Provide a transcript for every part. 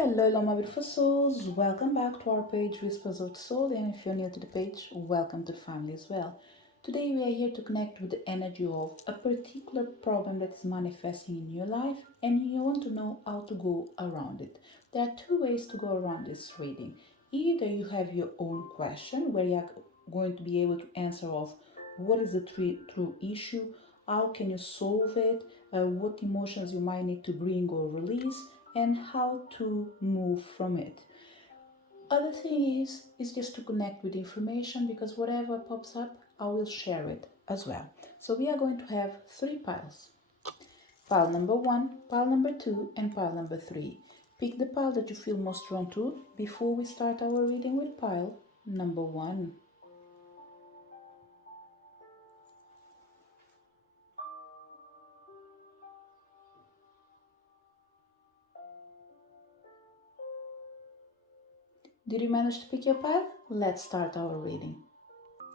Hello, my beautiful souls. Welcome back to our page, Whispers of the Soul. And if you're new to the page, welcome to the family as well. Today, we are here to connect with the energy of a particular problem that is manifesting in your life, and you want to know how to go around it. There are two ways to go around this reading. Either you have your own question where you are going to be able to answer of what is the true issue, how can you solve it, what emotions you might need to bring or release, and how to move from it. Other thing is just to connect with information, because whatever pops up, I will share it as well. So we are going to have three piles. Pile number one, pile number two, and pile number three. Pick the pile that you feel most drawn to before we start our reading with pile number one. Did you manage to pick your pile? Let's start our reading.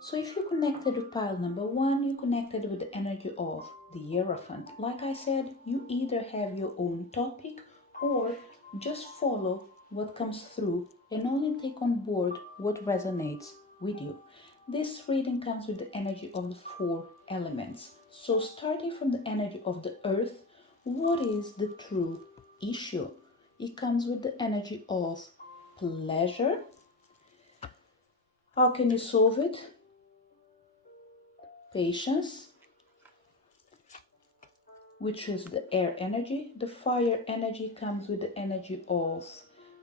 So if you connected with pile number one, you connected with the energy of the Hierophant. Like I said, you either have your own topic or just follow what comes through and only take on board what resonates with you. This reading comes with the energy of the four elements. So starting from the energy of the earth, what is the true issue? It comes with the energy of pleasure. How can you solve it? Patience, which is the air energy. The fire energy comes with the energy of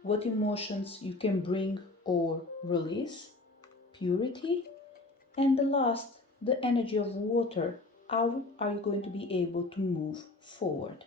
what emotions you can bring or release, purity. And the last, the energy of water. How are you going to be able to move forward?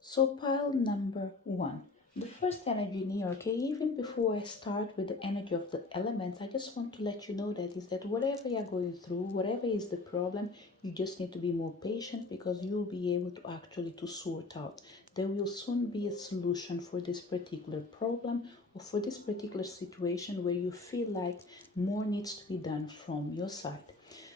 So pile number one, the first energy in here, okay, even before I start with the energy of the elements, I just want to let you know that is that whatever you're going through, whatever is the problem, you just need to be more patient, because you'll be able to actually to sort out. There will soon be a solution for this particular problem or for this particular situation where you feel like more needs to be done from your side.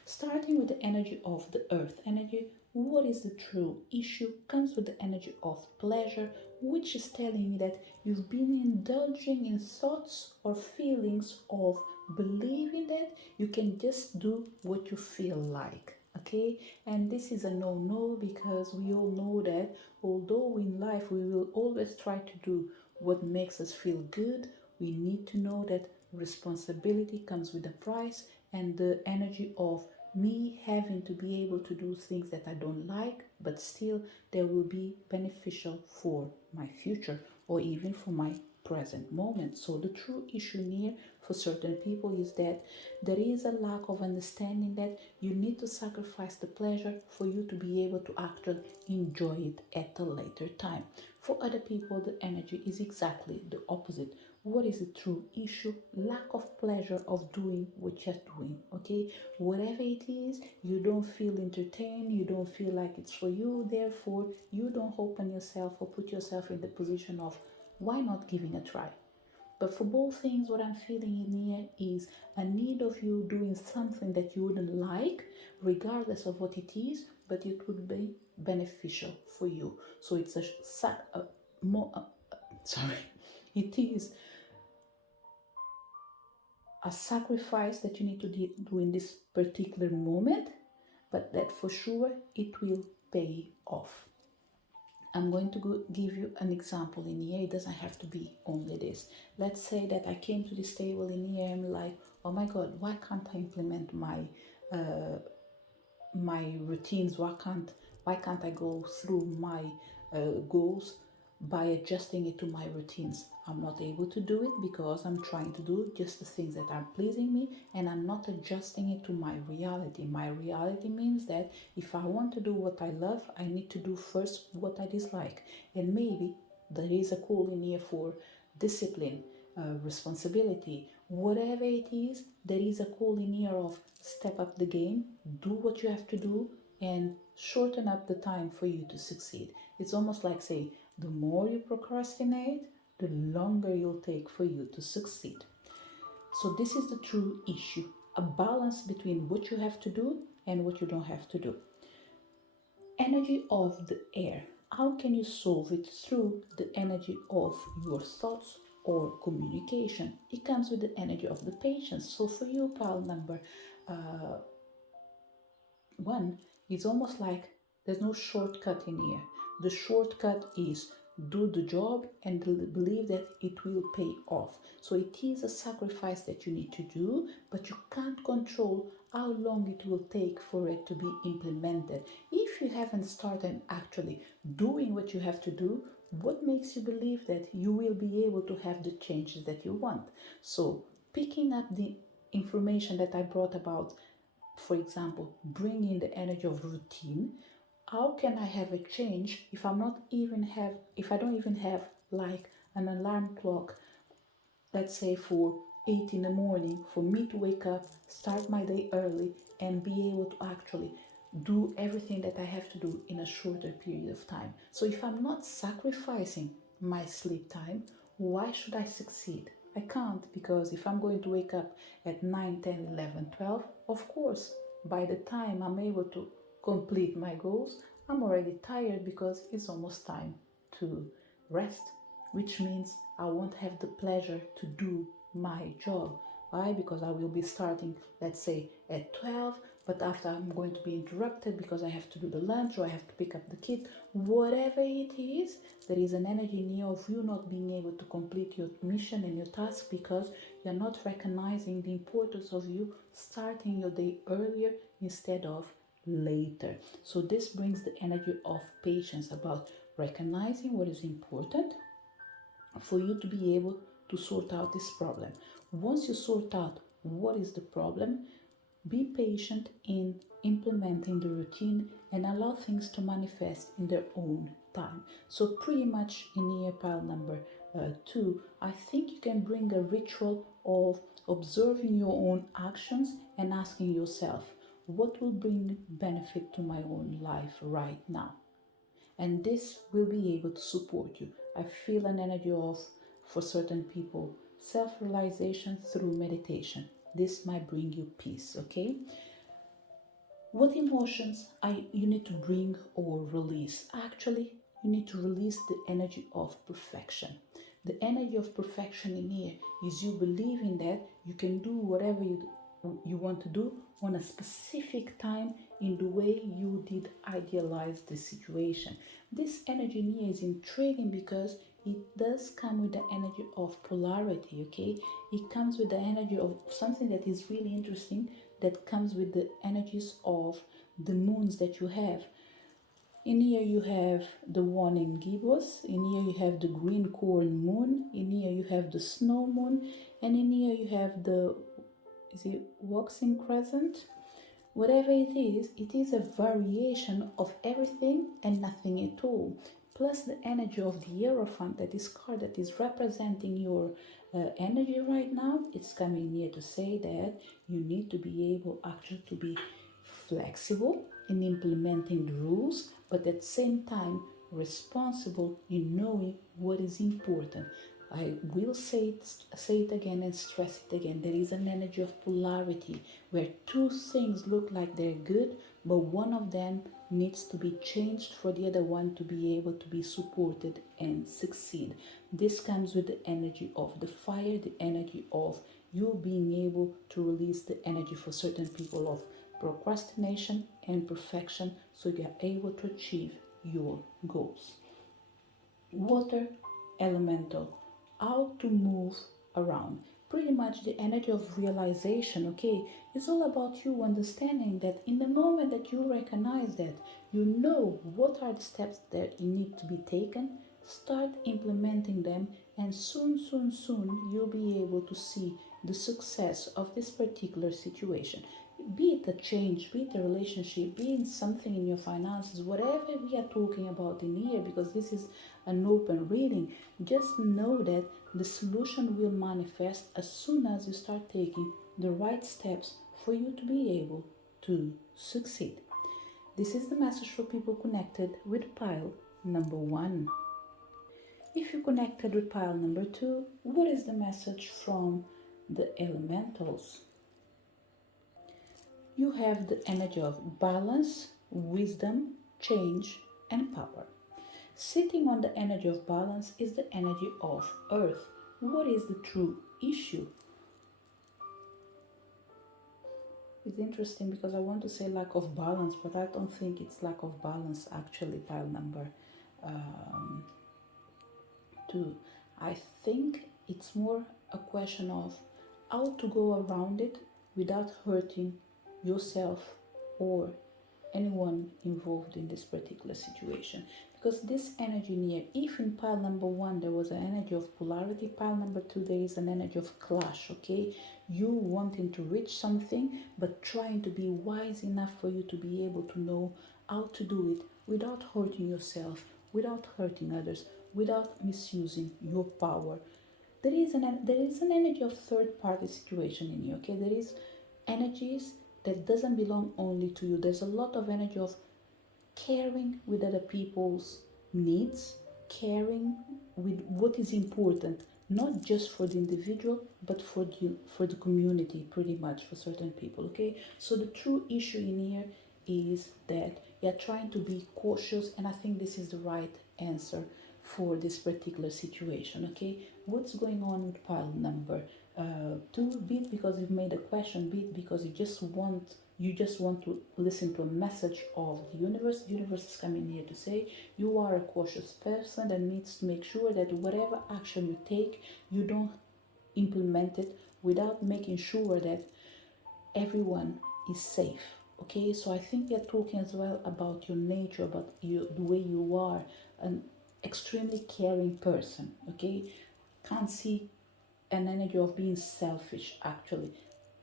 Starting with the energy of the earth energy, what is the true issue comes with the energy of pleasure, which is telling me that you've been indulging in thoughts or feelings of believing that you can just do what you feel like. Okay, and this is a no, because we all know that although in life we will always try to do what makes us feel good, we need to know that responsibility comes with a price, and the energy of me having to be able to do things that I don't like, but still they will be beneficial for my future or even for my present moment. So the true issue here for certain people is that there is a lack of understanding that you need to sacrifice the pleasure for you to be able to actually enjoy it at a later time. For other people, the energy is exactly the opposite. What is the true issue? Lack of pleasure of doing what you're doing. Okay, whatever it is, you don't feel entertained, you don't feel like it's for you, therefore you don't open yourself or put yourself in the position of why not giving a try. But for both things, what I'm feeling in here is a need of you doing something that you wouldn't like, regardless of what it is, but it would be beneficial for you. So it's sorry, it is a sacrifice that you need to do in this particular moment, but that for sure it will pay off. I'm going to give you an example in here. It doesn't have to be only this. Let's say that I came to this table in here and I'm like, oh my God, why can't I implement my routines? Why can't I go through my goals by adjusting it to my routines? I'm not able to do it because I'm trying to do just the things that are pleasing me, and I'm not adjusting it to my reality. My reality means that if I want to do what I love, I need to do first what I dislike. And maybe there is a call in here for discipline, responsibility, whatever it is. There is a call in here of step up the game, do what you have to do, and shorten up the time for you to succeed. It's almost like, say, the more you procrastinate, the longer you'll take for you to succeed. So this is the true issue, a balance between what you have to do and what you don't have to do. Energy of the air. How can you solve it? Through the energy of your thoughts or communication. It comes with the energy of the patience. So for you, pile number uh, one, it's almost like there's no shortcut in here. The shortcut is do the job and believe that it will pay off. So it is a sacrifice that you need to do, but you can't control how long it will take for it to be implemented. If you haven't started actually doing what you have to do, what makes you believe that you will be able to have the changes that you want? So picking up the information that I brought about, for example, bring in the energy of routine. How can I have a change if I don't even have like an alarm clock, let's say for 8 in the morning, for me to wake up, start my day early, and be able to actually do everything that I have to do in a shorter period of time? So if I'm not sacrificing my sleep time, why should I succeed? I can't, because if I'm going to wake up at 9, 10, 11, 12, of course, by the time I'm able to complete my goals, I'm already tired because it's almost time to rest, which means I won't have the pleasure to do my job. Why? Because I will be starting, let's say, at 12, but after I'm going to be interrupted because I have to do the lunch or I have to pick up the kids. Whatever it is, there is an energy in you of you not being able to complete your mission and your task because you're not recognizing the importance of you starting your day earlier instead of later. So this brings the energy of patience, about recognizing what is important for you to be able to sort out this problem. Once you sort out what is the problem, be patient in implementing the routine and allow things to manifest in their own time. So pretty much in year pile number 2, I think you can bring a ritual of observing your own actions and asking yourself, what will bring benefit to my own life right now? And this will be able to support you. I feel an energy of, for certain people, self-realization through meditation. This might bring you peace, okay? What emotions you need to bring or release? Actually, you need to release the energy of perfection. The energy of perfection in here is you believing that you can do whatever you want to do on a specific time in the way you did idealize the situation. This energy in here is intriguing because it does come with the energy of polarity, okay? It comes with the energy of something that is really interesting, that comes with the energies of the moons that you have. In here you have the one in Gibbous, in here you have the green corn moon, in here you have the snow moon, and in here you have the, is it waxing crescent? Whatever it is a variation of everything and nothing at all. Plus the energy of the Hierophant, that is card that is representing your energy right now. It's coming here to say that you need to be able actually to be flexible in implementing the rules, but at the same time responsible in knowing what is important. I will say it again and stress it again. There is an energy of polarity where two things look like they're good, but one of them needs to be changed for the other one to be able to be supported and succeed. This comes with the energy of the fire, the energy of you being able to release the energy for certain people of procrastination and perfection so you are able to achieve your goals. Water elemental, how to move around. Pretty much the energy of realization, okay? It's all about you understanding that in the moment that you recognize that, you know what are the steps that you need to be taken, start implementing them, and soon you'll be able to see the success of this particular situation. Be it a change, be it a relationship, be it something in your finances, whatever we are talking about in here, because this is an open reading, just know that the solution will manifest as soon as you start taking the right steps for you to be able to succeed. This is the message for people connected with pile number 1. If you connected with pile number 2, what is the message from the elementals? You have the energy of balance, wisdom, change, and power. Sitting on the energy of balance is the energy of earth. What is the true issue? It's interesting because I want to say lack of balance, but I don't think it's lack of balance actually, pile number um, 2. I think it's more a question of how to go around it without hurting yourself or anyone involved in this particular situation. Because this energy near, if in pile number 1 there was an energy of polarity, pile number 2 there is an energy of clash. Okay, you wanting to reach something but trying to be wise enough for you to be able to know how to do it without hurting yourself, without hurting others, without misusing your power. There is an energy of third party situation in you. Okay, there is energies that doesn't belong only to you. There's a lot of energy of caring with other people's needs, caring with what is important, not just for the individual, but for the community, pretty much for certain people. Okay, so the true issue in here is that you're trying to be cautious, and I think this is the right answer for this particular situation. Okay, what's going on with pile number 2? Be it because you've made a question, be it because you just want to listen to a message of the universe. The universe is coming here to say you are a cautious person that needs to make sure that whatever action you take, you don't implement it without making sure that everyone is safe. Okay, so I think we are talking as well about your nature, about the way you are an extremely caring person. Okay, can't see an energy of being selfish actually,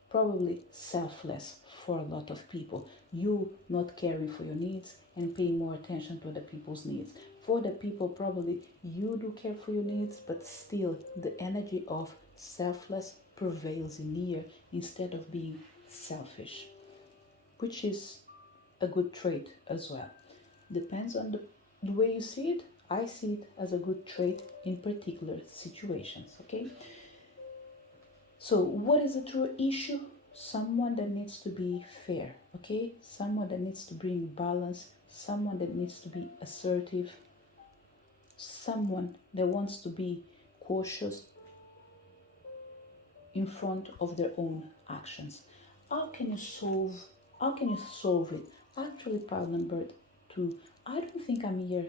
probably selfless for a lot of people. You not caring for your needs and paying more attention to other people's needs. For the people, probably you do care for your needs, but still the energy of selfless prevails in here instead of being selfish, which is a good trait as well. Depends on the way you see it. I see it as a good trait in particular situations. Okay, so what is the true issue? Someone that needs to be fair. Okay, someone that needs to bring balance, someone that needs to be assertive, someone that wants to be cautious in front of their own actions. How can you solve how can you solve it? Actually, pile number 2, I don't think I'm here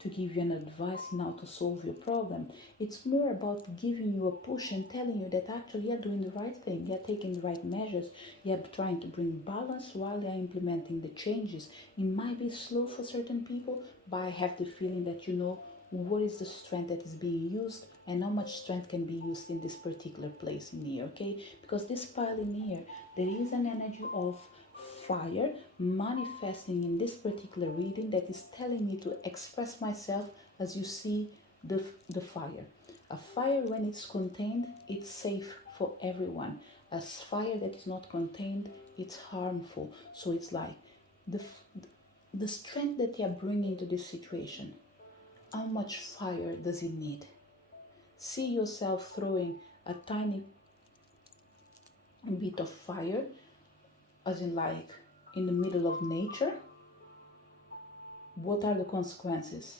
to give you an advice in how to solve your problem. It's more about giving you a push and telling you that actually you're doing the right thing, you're taking the right measures, you're trying to bring balance while you're implementing the changes. It might be slow for certain people, but I have the feeling that you know what is the strength that is being used and how much strength can be used in this particular place in here. Okay, because this pile in here, there is an energy of fire manifesting in this particular reading that is telling me to express myself as you see the fire. A fire, when it's contained, it's safe for everyone. As fire that is not contained, it's harmful. So it's like the the strength that you're bringing to this situation. How much fire does it need? See yourself throwing a tiny bit of fire, as in like in the middle of nature. What are the consequences?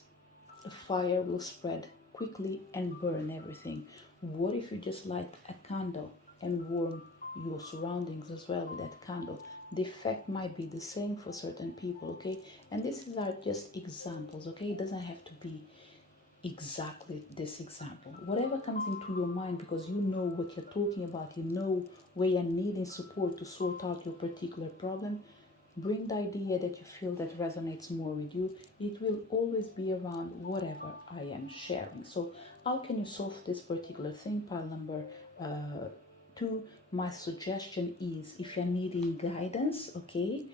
The fire will spread quickly and burn everything. What if you just light a candle and warm your surroundings as well with that candle? The effect might be the same for certain people. Okay, and are just examples. Okay, it doesn't have to be exactly this example. Whatever comes into your mind, because you know what you're talking about, you know where you're needing support to sort out your particular problem, bring the idea that you feel that resonates more with you. It will always be around whatever I am sharing. So how can you solve this particular thing? Pile number 2, my suggestion is, if you're needing guidance, okay,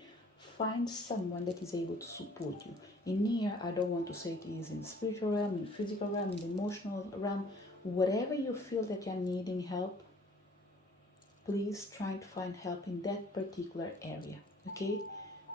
find someone that is able to support you. In here, I don't want to say it is in the spiritual realm, in the physical realm, in the emotional realm, whatever you feel that you're needing help, please try to find help in that particular area. Okay,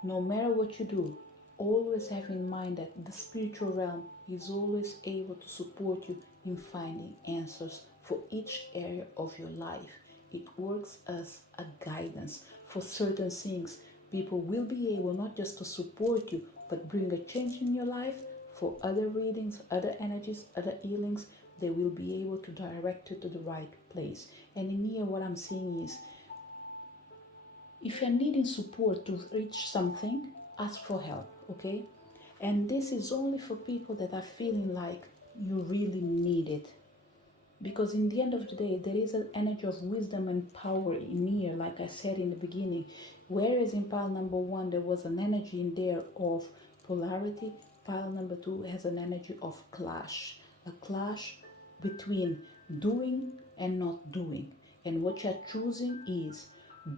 no matter what you do, always have in mind that the spiritual realm is always able to support you in finding answers for each area of your life. It works as a guidance for certain things. People will be able not just to support you but bring a change in your life. for other readings, other energies, other healings, they will be able to direct you to the right place. And in here, what I'm seeing is, if you're needing support to reach something, ask for help, okay? And this is only for people that are feeling like you really need it. Because in the end of the day, there is an energy of wisdom and power in here, like I said in the beginning. Whereas in pile number 1, there was an energy in there of polarity, pile number 2 has an energy of clash. A clash between doing and not doing. And what you're choosing is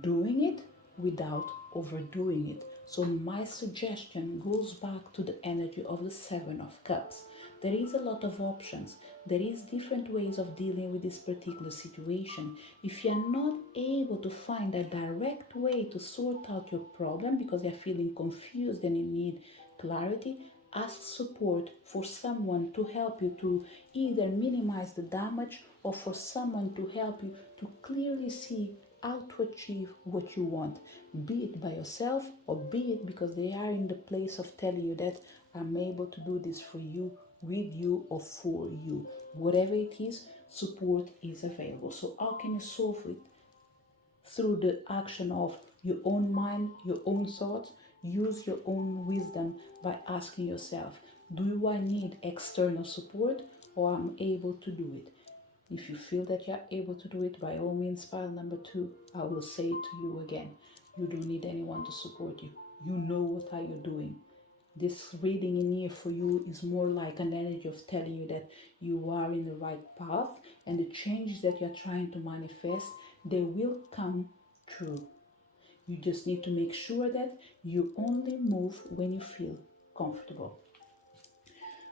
doing it without overdoing it. So my suggestion goes back to the energy of the 7 of Cups. There is a lot of options. There is different ways of dealing with this particular situation. If you're not able to find a direct way to sort out your problem because you're feeling confused and you need clarity, ask support for someone to help you to either minimize the damage or for someone to help you to clearly see how to achieve what you want, be it by yourself or be it because they are in the place of telling you that I'm able to do this for you, with you, or for you. Whatever it is, support is available. So how can you solve it? Through the action of your own mind, your own thoughts. Use your own wisdom by asking yourself, do I need external support or am I able to do it? If you feel that you're able to do it, by all means, pile number 2, I will say to you again, you don't need anyone to support you. You know what are you doing. This reading in here for you is more like an energy of telling you that you are in the right path and the changes that you're trying to manifest, they will come true. You just need to make sure that you only move when you feel comfortable.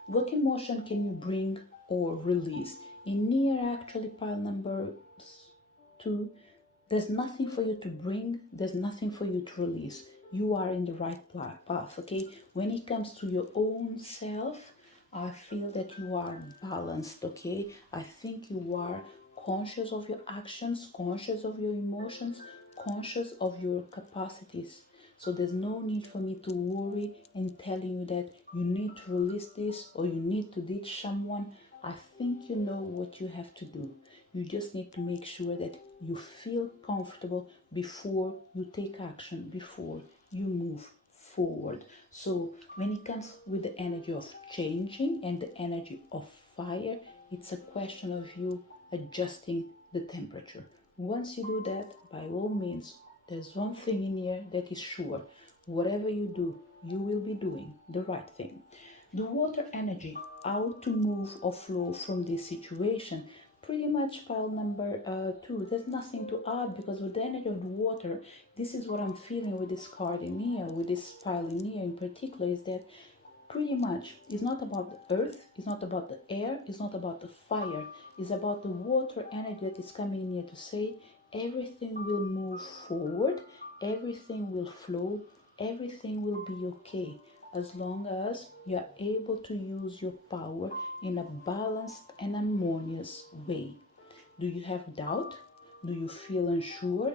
What emotion can you bring or release? In here, actually, pile number 2, there's nothing for you to bring, there's nothing for you to release. You are in the right path, okay? When it comes to your own self, I feel that you are balanced, okay? I think you are conscious of your actions, conscious of your emotions, conscious of your capacities. So there's no need for me to worry and telling you that you need to release this or you need to ditch someone. I think you know what you have to do. You just need to make sure that you feel comfortable before you take action, before you move forward. So when it comes with the energy of changing and the energy of fire, it's a question of you adjusting the temperature. Once you do that, by all means, there's one thing in here that is sure. Whatever you do, you will be doing the right thing. The water energy, how to move or flow from this situation, pretty much pile number 2. There's nothing to add because with the energy of the water, this is what I'm feeling with this card in here, with this pile in here in particular, is that pretty much it's not about the earth, it's not about the air, it's not about the fire, it's about the water energy that is coming in here to say everything will move forward, everything will flow, everything will be okay as long as you are able to use your power in a balanced and harmonious way. Do you have doubt? Do you feel unsure?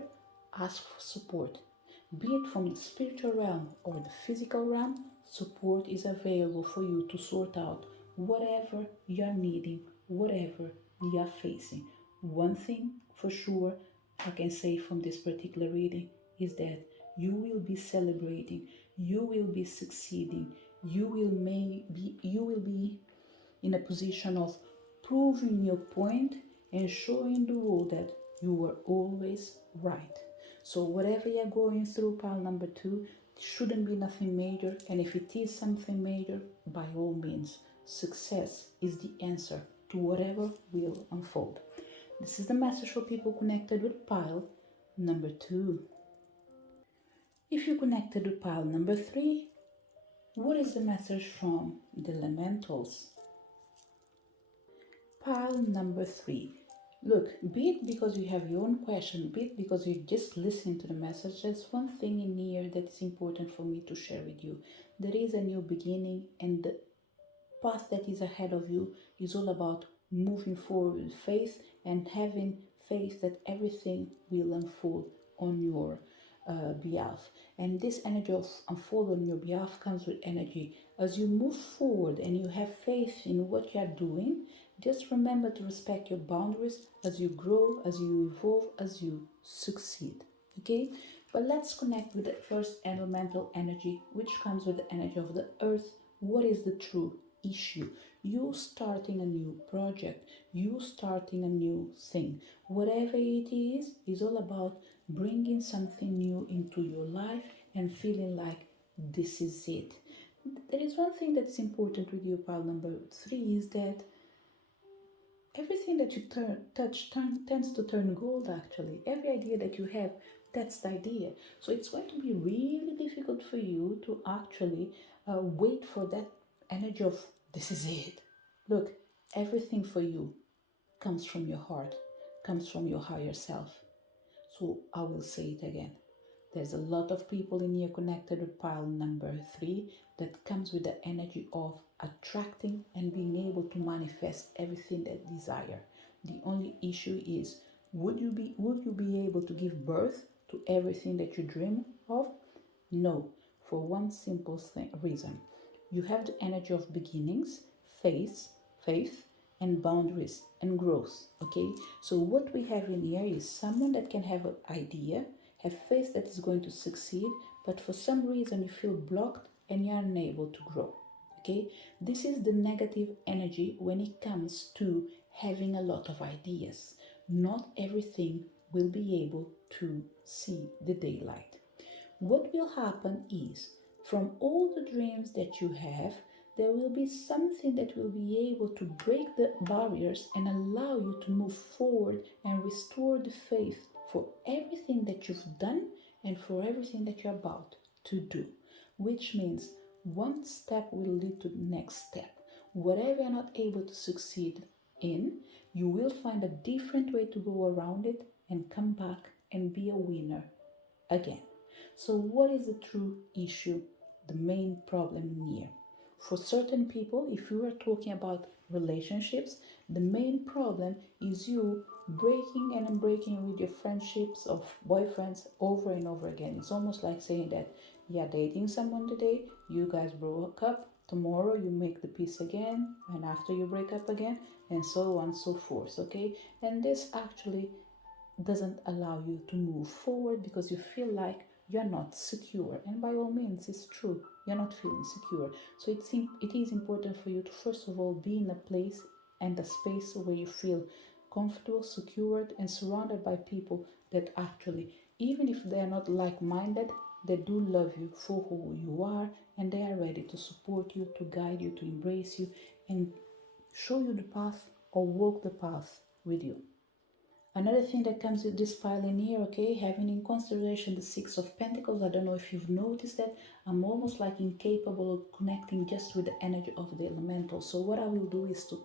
Ask for support. Be it from the spiritual realm or the physical realm, support is available for you to sort out whatever you're needing, whatever you're facing. One thing for sure I can say from this particular reading is that you will be celebrating, you will be succeeding, you will be in a position of proving your point and showing the world that you were always right. So whatever you're going through, pile number 2, it shouldn't be nothing major, and if it is something major, by all means, success is the answer to whatever will unfold. This is the message for people connected with pile number 2. If you connected with pile number 3, what is the message from the elementals? Pile number 3. Look, be it because you have your own question, be it because you just listen to the message, there's one thing in here that is important for me to share with you. There is a new beginning, and the path that is ahead of you is all about moving forward with faith and having faith that everything will unfold on your behalf. And this energy of unfold on your behalf comes with energy. As you move forward and you have faith in what you are doing, just remember to respect your boundaries as you grow, as you evolve, as you succeed. Okay? But let's connect with the first elemental energy, which comes with the energy of the earth. What is the true issue? You starting a new project, you starting a new thing. Whatever it is all about bringing something new into your life and feeling like this is it. There is one thing that's important with you, pile number 3, is that everything that you tends to turn gold. Actually, every idea that you have, that's the idea. So it's going to be really difficult for you to actually wait for that energy of this is it. Look, everything for you comes from your heart, comes from your higher self. So I will say it again. There's a lot of people in here connected with pile number 3 that comes with the energy of attracting and being able to manifest everything they desire. The only issue is, would you be able to give birth to everything that you dream of? No, for one simple reason. You have the energy of beginnings, faith, and boundaries and growth. Okay, so what we have in here is someone that can have an idea, have faith that is going to succeed, but for some reason you feel blocked and you're unable to grow. Okay, this is the negative energy when it comes to having a lot of ideas. Not everything will be able to see the daylight. What will happen is, from all the dreams that you have, there will be something that will be able to break the barriers and allow you to move forward and restore the faith for everything that you've done and for everything that you're about to do. Which means one step will lead to the next step. Whatever you're not able to succeed in, you will find a different way to go around it and come back and be a winner again. So, what is the true issue, the main problem in here? For certain people, if we were talking about relationships, the main problem is you breaking and unbreaking with your friendships of boyfriends over and over again. It's almost like saying that you're dating someone today, you guys broke up, tomorrow you make the peace again, and after you break up again, and so on and so forth. Okay, and this actually doesn't allow you to move forward because you feel like you're not secure. And by all means, it's true, you're not feeling secure. So it is important for you to first of all be in a place and a space where you feel comfortable, secured, and surrounded by people that actually, even if they're not like-minded, they do love you for who you are, and they are ready to support you, to guide you, to embrace you, and show you the path or walk the path with you. Another thing that comes with this pile in here, okay, having in consideration the Six of Pentacles, I don't know if you've noticed that I'm almost like incapable of connecting just with the energy of the elemental. So what I will do is to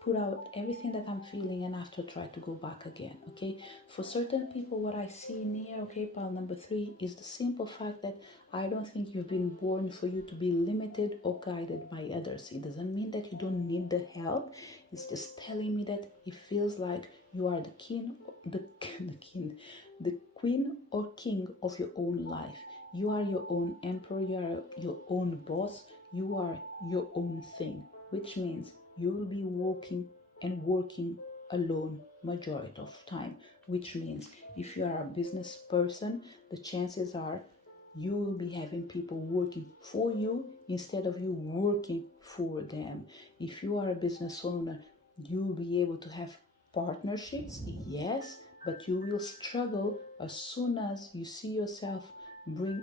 put out everything that I'm feeling and after try to go back again. Okay, for certain people, what I see in here, okay, pile number 3, is the simple fact that I don't think you've been born for you to be limited or guided by others. It doesn't mean that you don't need the help. It's just telling me that it feels like you are the king, the queen or king of your own life. You are your own emperor, you are your own boss, you are your own thing, which means you will be walking and working alone majority of time, which means if you are a business person, the chances are you will be having people working for you instead of you working for them. If you are a business owner, you will be able to have partnerships, yes, but you will struggle as soon as you see yourself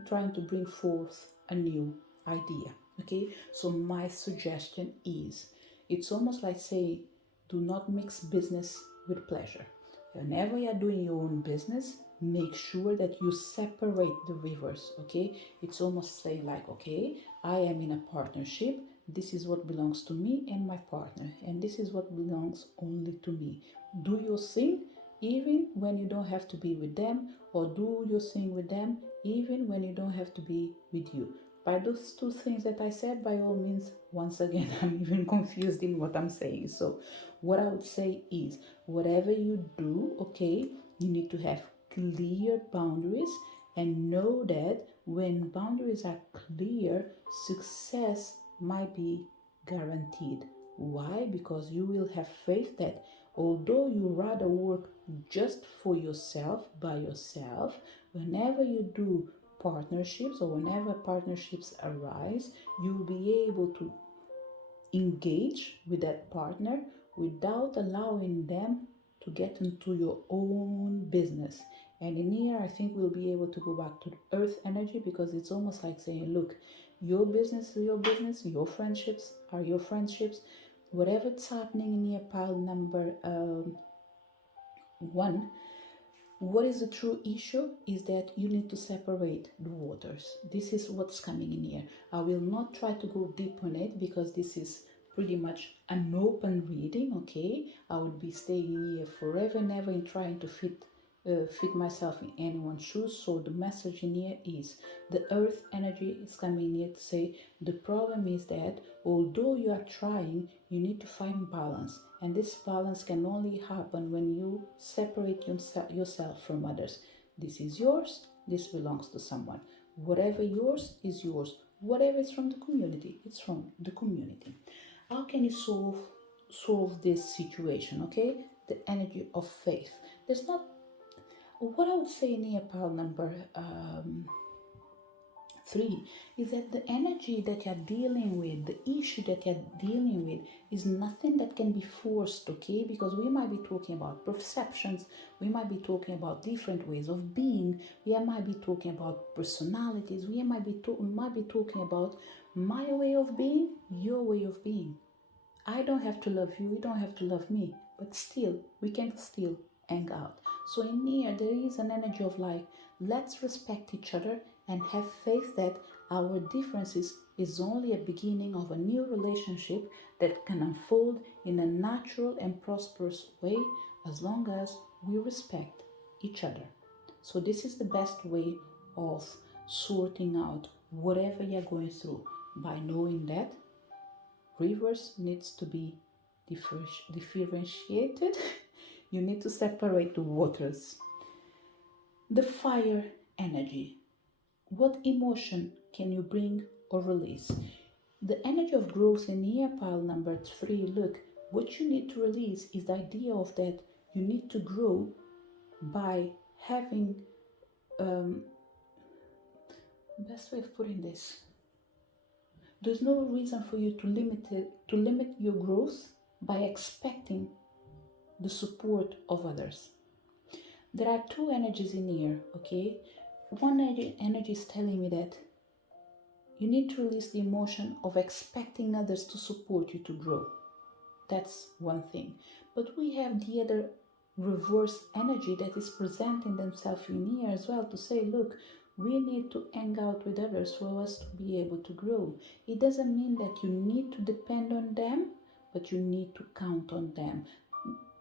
trying to bring forth a new idea. Okay, so my suggestion is, it's almost like saying, do not mix business with pleasure. Whenever you're doing your own business, make sure that you separate the rivers. Okay, it's almost saying like, okay, I am in a partnership, this is what belongs to me and my partner, and this is what belongs only to me. Do your thing even when you don't have to be with them, or do your thing with them even when you don't have to be with you. By those two things that I said, by all means, once again, I'm even confused in what I'm saying. So what I would say is, whatever you do, okay, you need to have clear boundaries and know that when boundaries are clear, success might be guaranteed. Why? Because you will have faith that although you rather work just for yourself, by yourself, whenever you do partnerships or whenever partnerships arise, you'll be able to engage with that partner without allowing them to get into your own business. And in here, I think we'll be able to go back to the earth energy, because it's almost like saying, look, your business is your business, your friendships are your friendships. Whatever's happening in here, pile number 1, what is the true issue is that you need to separate the waters. This is what's coming in here. I will not try to go deep on it because this is pretty much an open reading, okay? I would be staying here forever and ever in trying to fit myself in anyone's shoes. So the message in here is the earth energy is coming here to say the problem is that although you are trying, you need to find balance, and this balance can only happen when you separate yourself from others. This is yours, this belongs to someone. Whatever yours is yours. Whatever is from the community, it's from the community. How can you solve this situation? Okay, the energy of faith. There's not what I would say in here, pile number 3, is that the energy that you're dealing with, the issue that you're dealing with, is nothing that can be forced, okay? Because we might be talking about perceptions, we might be talking about different ways of being, we might be talking about personalities, we might be talking about my way of being, your way of being. I don't have to love you, you don't have to love me, but still, we can still hang out. So in here, there is an energy of like, let's respect each other and have faith that our differences is only a beginning of a new relationship that can unfold in a natural and prosperous way as long as we respect each other. So this is the best way of sorting out whatever you're going through, by knowing that rivers needs to be differentiated. You need to separate the waters. The fire energy. What emotion can you bring or release? The energy of growth in here, pile number 3. Look, what you need to release is the idea of that you need to grow by having best way of putting this. There's no reason for you to limit your growth by expecting the support of others. There are 2 energies in here, okay? One energy is telling me that you need to release the emotion of expecting others to support you to grow. That's one thing. But we have the other reverse energy that is presenting themselves in here as well to say, look, we need to hang out with others for us to be able to grow. It doesn't mean that you need to depend on them, but you need to count on them.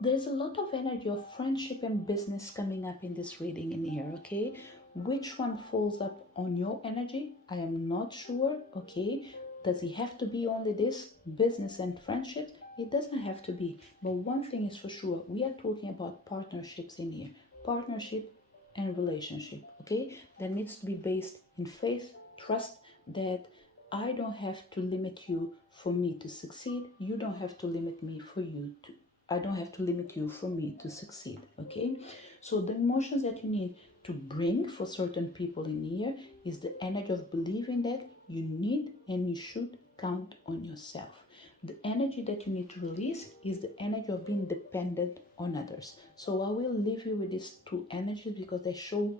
There's a lot of energy of friendship and business coming up in this reading in here, okay? Which one falls up on your energy? I am not sure, okay? Does it have to be only this, business and friendship? It doesn't have to be. But one thing is for sure, we are talking about partnerships in here. Partnership and relationship, okay? That needs to be based in faith, trust, that I don't have to limit you for me to succeed. You don't have to limit me for you to I don't have to limit you for me to succeed, okay? So the emotions that you need to bring for certain people in here is the energy of believing that you need and you should count on yourself. The energy that you need to release is the energy of being dependent on others. So I will leave you with these 2 energies because they show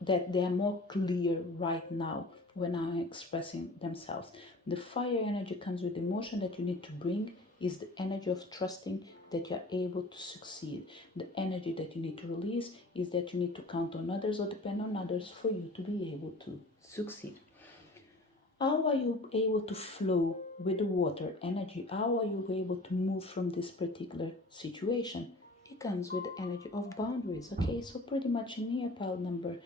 that they are more clear right now when I'm expressing themselves. The fire energy comes with the emotion that you need to bring is the energy of trusting that you're able to succeed. The energy that you need to release is that you need to count on others or depend on others for you to be able to succeed. How are you able to flow with the water energy? How are you able to move from this particular situation? It comes with the energy of boundaries, okay? So pretty much in here, pile number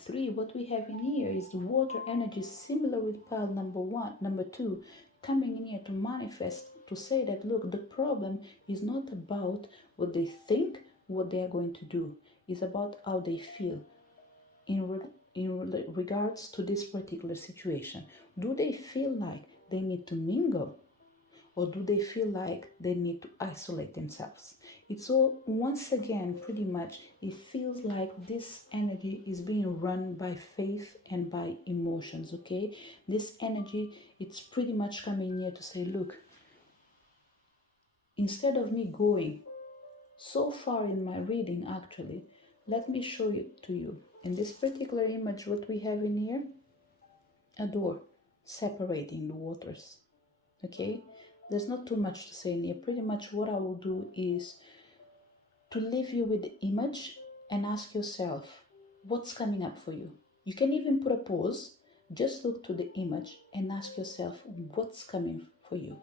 3, what we have in here is the water energy similar with pile number 2, coming in here to manifest, to say that, look, the problem is not about what they think, what they are going to do. It's about how they feel. in regards to this particular situation? Do they feel like they need to mingle, or do they feel like they need to isolate themselves? It's all, once again, pretty much, it feels like this energy is being run by faith and by emotions, okay? This energy, it's pretty much coming here to say, look, instead of me going so far in my reading, actually, let me show it to you. In this particular image, what we have in here, a door separating the waters, okay? There's not too much to say in here. Pretty much what I will do is to leave you with the image and ask yourself what's coming up for you. You can even put a pause, just look to the image and ask yourself what's coming for you.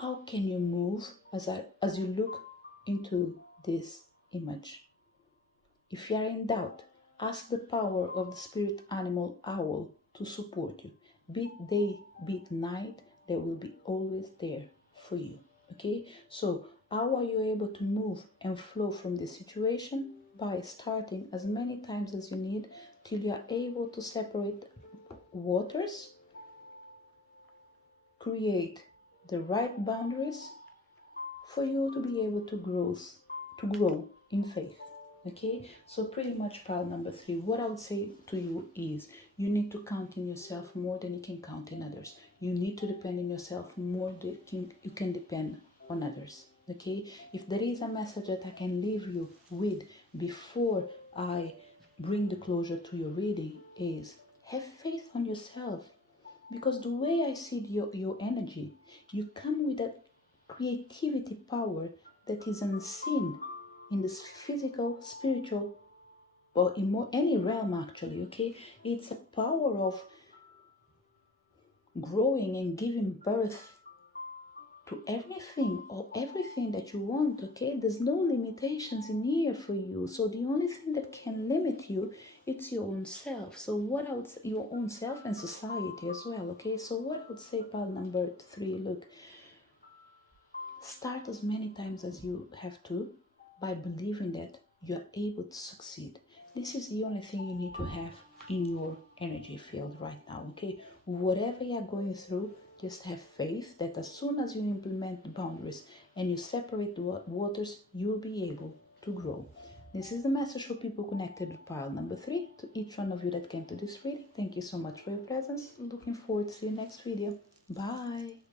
How can you move as you look into this image? If you are in doubt, ask the power of the spirit animal owl to support you. Be it day, be it night, they will be always there for you. Okay? So, how are you able to move and flow from this situation? By starting as many times as you need till you are able to separate waters, create the right boundaries for you to be able to grow in faith. Okay, so pretty much pile number 3, what I would say to you is you need to count in yourself more than you can count in others. You need to depend on yourself more than you can depend on others. Okay, if there is a message that I can leave you with before I bring the closure to your reading is have faith on yourself, because the way I see your energy, you come with a creativity power that is unseen in this physical, spiritual, or in any realm actually, okay? It's a power of growing and giving birth to everything or everything that you want, okay? There's no limitations in here for you. So the only thing that can limit you, it's your own self. So what I would say, your own self and society as well, okay? So what I would say, pal number 3, look, start as many times as you have to by believing that you are able to succeed. This is the only thing you need to have in your energy field right now, okay? Whatever you are going through, just have faith that as soon as you implement the boundaries and you separate the waters, you'll be able to grow. This is the message for people connected with pile number 3. To each one of you that came to this reading, thank you so much for your presence. Looking forward to see you next video. Bye.